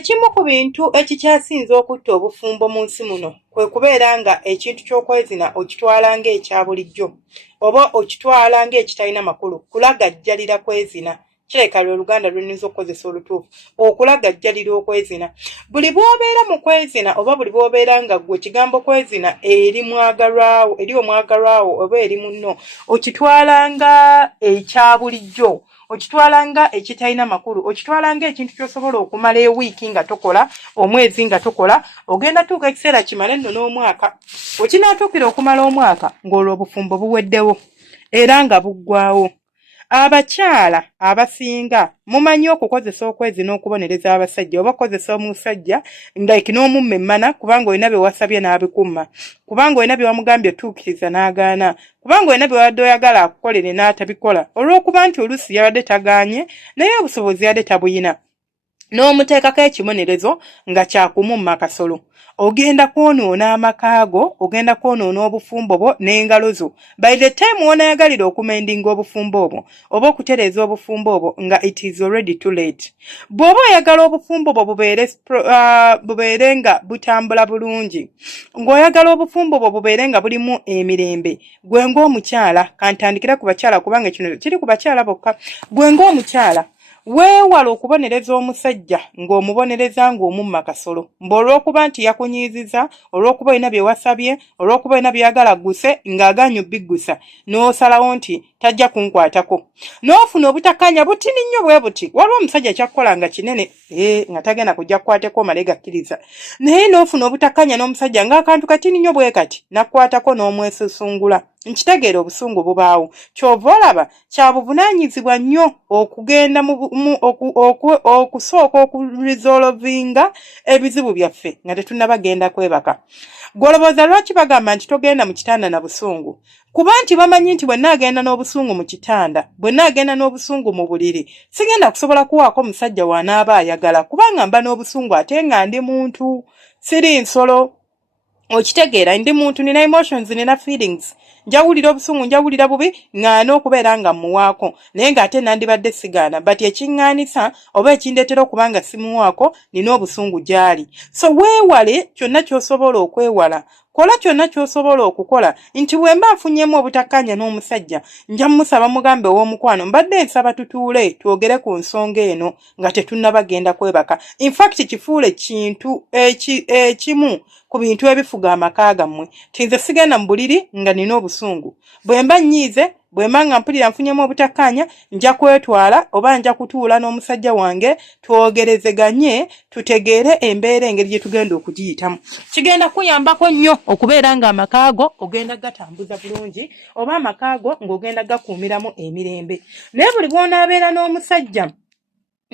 Ekimu ku bintu ekikyasinze okutta obufumbo mu nsi muno kwe kubeera nga ekintu ky'okwezina okitwala ng'ekya bulijjo oba okitwala ng'ekitalina makulu, kulagajjalira kwezina. Kireka lwe Oluganda lw'oyinza okukozesa olutuufu, okulagajjalira okwezina. Buli bw'obeera mu kwezina oba buli bw'obeera nga ggwe ekigambo kwezina eri omwagalwawo oba eri munno, okitwala nga ekya bulijjo, okitwala nga ekitalina makulu, okitwala nga ekintu ky'osobola okumala ewiiki nga tokola, omwezi nga tokola, ogenda tuuka ekiseera kimale nno n'omwaka. Wekinaatuukira okumala omwaka ng'olwo obufumbo buweddewo era nga buggwaawo. Abakyala abasinga mumanyi okukozesa okwezina okubonereza abasajja oba okukozesa omusajja like n'omummemmana kubanga olina bye wasabye n'abikumma, kubanga olina bye wamugambye tuukiriza n'agaana, kubanga olina bye wadde oyagala akukolere n'atabikola olw'okuba nti oluusi yabadde tagaanye naye obusobozi yadde tabuyina, n'omuteekako ekibonerezo nga kyakumumma kasolo. Ogenda kwonoona amaka go, ogenda kwonoona obufumbo bwo n'engalo zo. By the time w'onaayagalira okumendinga obufumbo obwo oba okutereeza obufumbo obwo nga it is already too late. Bw'oba oyagala obufumbo bwo bubeere nga butambula bulungi, ng'oyagala obufumbo bwo bubeere nga bulimu emirembe, gwe ng'omukyala, kantandikira ku bakyala kubanga kino kiri ku bakyala bokka, gwe ng'omukyala weewala okubonereza omusajja ng'omubonereza ng'omumma kasolo, olw'okuba nti yakunyiiziza, olw'okuba olina bye wasabye, olw'okuba olina byagala gguse ng'agaanyi biggusa, n'osalawo nti tajja kunkwatako, n'ofuna obutakkaanya butini nnyo bwe buti. Waliwo omusajja kyakkola nga kinene nga tagenda kujja kukwatako omale gakkiriza, naye n'ofuna obutakkaanya n'omusajja ng'akantu katini nnyo bwe kati n'akkwatako n'omwesusungula. Nkitegeera obusungu bubaawo, ky'ova olaba kya buvunaanyizibwa nnyo okugenda okusooka okurizolovinga ebizibu byaffe nga tetunnabagenda kwebaka. Gwolowooza lwaki bagamba nti togenda mu kitanda na busungu? Kuba nti bamanyi nti bwe nnaagenda n'obusungu mu kitanda, bwe nnaagenda n'obusungu mu buliri, sigenda kusobola kuwaako musajja w'anaaba ayagala kubanga mba n'obusungu ate nga ndi muntu, siri nsolo. Okitegeera, ndi muntu, nina emotions, nina feelings. Njawulira obusungu, njawulira bubi, ŋŋaana okubeera nga mmuwaako, naye ng'ate nandibadde sigaana, but ekiŋŋaanisa oba ekindeetera okuba nga simuwaako nina obusungu gy'ali. So weewale kyonna ky'osobola okwewala, kola kyonna ky'osobola okukola, nti bwe mba nfunyemu obutakkaanya n'omusajja nja mmusaba mugambe ow'omukwano mbadde nsaba tutuule twogere ku nsonga eno nga tetunnabagenda kwebaka. In fact kifuule kintu ekimu ku bintu ebifuga amaka gammwe, tinze sigenda mu buliri nga nina obusungu. Bwe mba nnyiize, bwe mba nga mpulira nfunyemu obutakkaanya, nja kwetwala oba nja kutuula n'omusajja wange twogerezeganye tutegeere embeera engeri gye tugenda okugiyitamu. Kigenda kuyambako nnyo okubeera nga amaka go ogenda gatambuza bulungi oba amaka go ng'ogenda gakuumiramu emirembe. Naye buli bw'onaabeera n'omusajja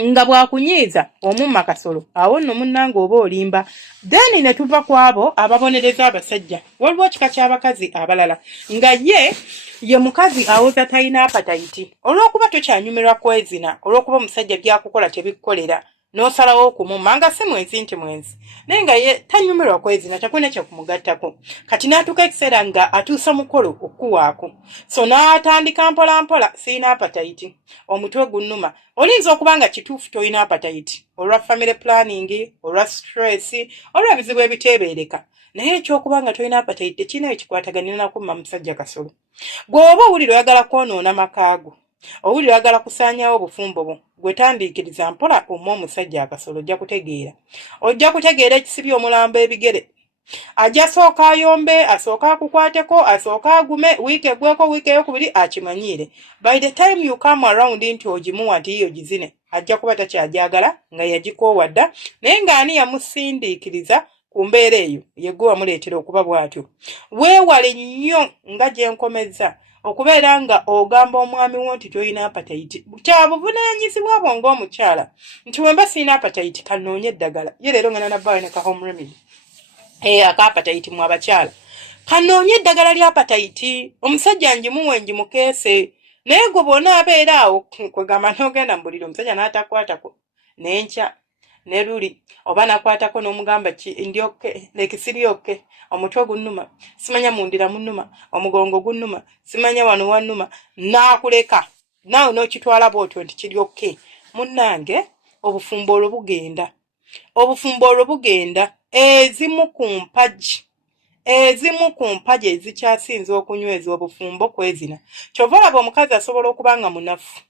nga bwakunyiiza omumma kasolo, awo nno munnange oba olimba. Then ne tuva ku abo ababonereza abasajja. Waliwo kika ky'abakazi abalala nga ye mukazi awoza talina apatayiti, olw'okuba tokyanyumirwa kwezina, olw'okuba omusajja byakukola tebikukolera n'osalawo okumumma nga si mwezi nti mwezi, naye nga ye tanyumirwa kwezina, takulina kyekumugattako. Kati n'atuuka ekiseera nga atuusa mukolo okuwaako, so n'atandika mpola mpola, sirina apatayiti, omutwe gunnuma. Olinza okuba nga kituufu toyina apatayiti olwa family planning, olwa stress, olw'ebizibu ebiteebereka, naye ekyokuba nga toyina apatayiti tekirina ekikwataganira na kumma musajja kasolo. Bw'oba owulira oyagala kwonoona maka go, owulira oyagala kusaanyawo obufumbo bwo, gwe tandiikiriza mpola omma omusajja akasolo, ojja kutegeera ekisibye omulambo ebigere. Ajja sooka ayombe, asooka akukwateko, asooka agume, wiiki eggweko, wiiki ey'okubiri akimanyiire. By the time you come around nti ogimuwa nti yiyo gizine, ajja kuba takyajagala nga yagikoowa dda, naye ng'ani yamusindiikiriza ku mbeera eyo ye gwe wamuleetera okuba bw'atyo. Weewale nnyo nga gye nkomezza okubeera nga ogamba omwami wo nti toyina apatayiti. Kya buvunaanyizibwa bwo ng'omukyala nti wemba sirina apatayiti kannoonye eddagala. Ye leero ngana nabbaayo ne ka home remedy akapatayiti mu abakyala, kannoonye eddagala lya apatayiti. Omusajja njimuwe njimukeese, naye gwe bw'onaabeera awo kwegamba n'ogenda mu buliri omusajja n'atakwatako n'enkya ne luli oba nakwatako n'omugamba ndi okke, leki siri okke, omutwe gunnuma, simanya mundira munnuma, omugongo gunnuma, simanya wano wannuma, n'akuleka naawe n'okitwala bw'otyo nti kiri okke. Munnange obufumbo olwo bugenda. obufumbo olwo bugenda ezimu ku mpagi ezikyasinza okunyweza obufumbo kwezina. Kyova olaba omukazi asobola okuba nga munafu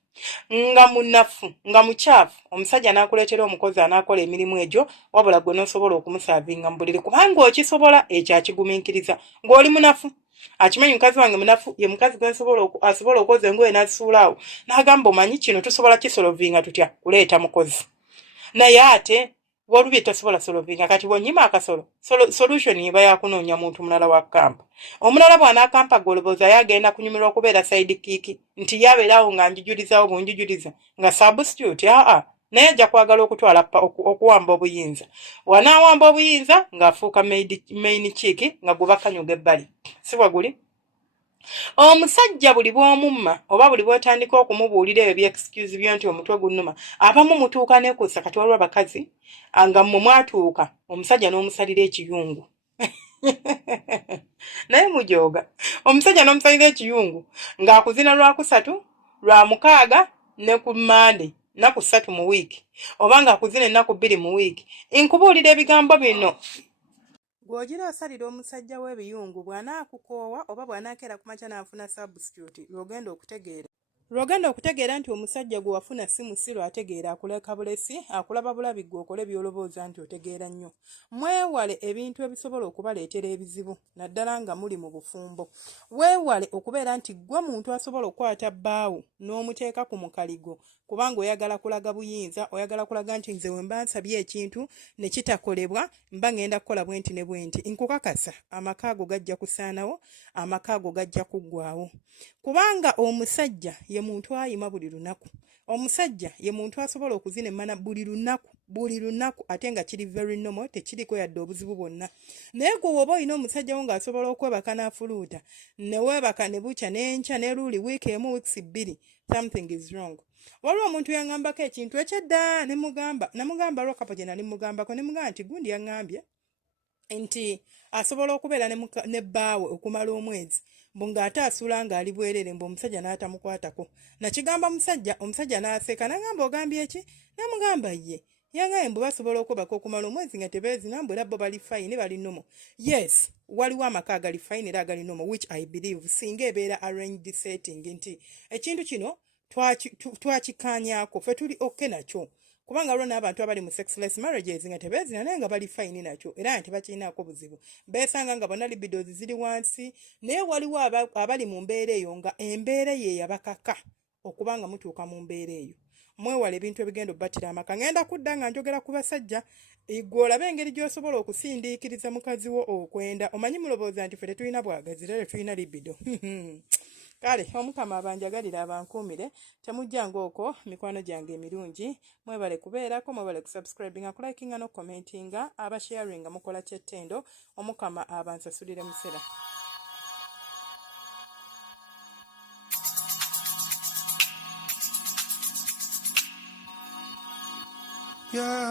nga mukyafu, omusajja n'akuleetera omukozi anaakola emirimu egyo, wabula gwe n'osobola okumusaavinga mu buliri kubanga okisobola ekyo akigumiikiriza ng'oli munafu. Akimanyi mukazi wange munafu ye mukazi gwe asobola okwoza engoye n'azisuulaawo n'agamba omanyi kino tusobola kisolovinga tutya kuleeta mukozi. Naye ate wolubi tosobola solovinga kati bw'onnyima akasolo solution eba yakunoonya muntu mulala wa kampa. Omulala bw'anaakampa golobooza yagenda kunyumirwa okubeera side kick nti yabeerawo nga njujulizawo bunjujuliza nga substitute naye ajja kwagala okutwala okuwamba obuyinza. Wanaawamba obuyinza ng'afuuka main chick nga gwe bakanyuga ebbali. Si bwe guli? Omusajja buli bw'omumma oba buli bw'otandika okumubuulira ebyo by'excuse byo nti omutwe gunnuma, abamu mutuuka n'ekuusa kati waliwo abakazi nga mmwe mwatuuka omusajja n'omusalira ekiyungu. Naye mujooga omusajja n'omusalira ekiyungu ng'akuzina lwakusatu lwamukaaga ne ku Monday nnaku 3 mu wiiki oba ng'akuzina ennaku 2 mu wiiki. Nkubuulira ebigambo bino gw'ogira osalira omusajja w'ebiyungu bw'anaakukoowa oba bw'anaakeera ku makya n'afuna substitute lw'ogenda okutegeera nti omusajja gwe wafuna si musiru ategeera akuleka bulesi akulaba bulabi gwe okole by'olobooza nti otegeera nnyo. Mwewale ebintu ebisobola okubaleetera ebizibu naddala nga muli mu bufumbo. Weewale okubeera nti gwe muntu asobola okukwata bbaawo n'omuteeka ku mukaligo kubanga oyagala kulaga buyinza, oyagala kulaga nti nze we mba nsabye ekintu ne kitakolebwa mba ngenda kukola bwenti ne bwenti. Nkukakasa amaka ago gajja kusaanawo, amaka ago gajja kuggwaawo kubanga omusajja ye muntu ayima buli lunaku. Omusajja ye muntu asobola okuzina emmana buli lunaku ate nga kiri very normal tekiriko yadde obuzibu bwonna. Naye gwe woba olina omusajja wo ng'asobola okwebaka n'afuluuta ne weebaka ne bukya n'enkya ne luuli wiiki emu wiiki 2, something is wrong. Waliwo omuntu yaŋŋambako ekintu ekyedda namugamba lwakapo gye nali mugambako ne mugamba nti gundi yaŋŋambye nti asobola okubeera ne bbaawe okumala omwezi ng'ate asuula ng'ali bwerere omusajja n'atamukwatako. Nakigamba omusajja n'aseka n'agamba ogambye eki? Namugamba ye yangaye mbu basobola okwebaka okumala omwezi nga tebeezina mbu era bo bali fine bali nomo. Yes, waliwo amaka agali fine era agali nomo which I believe singa ebeera arranged setting nti ekintu kino twakikaanyaako ffe tuli okke nakyo kubanga waliwo n'abantu abali mu sexless marriages nga tebeezina naye nga bali fine nakyo era nti bakirinaako buzibu beesanga nga bonna libidozi ziri wansi. Naye waliwo abali mu mbeera eyo nga embeera ye yabakaka okuba nga mutuuka mu mbeera eyo. Mwewale ebintu ebigenda obbattira amaka. Ngenda kudda nga njogera ku basajja gwe olabe engeri gy'osobola okusindiikiriza mukazi wo okwenda. Omanyi mulowooza nti ffe tetulina bwagazi era tetulina libido. Kale omukama abanjagalira abankuumire temujjanga okwo mikwano gyange emirungi. Mwebale kubeerako, mwebale kusubscribinga, kulaikinga n'okukomentinga, abasharinga mukola kyettendo. Omukama abansasulire musera. Yeah.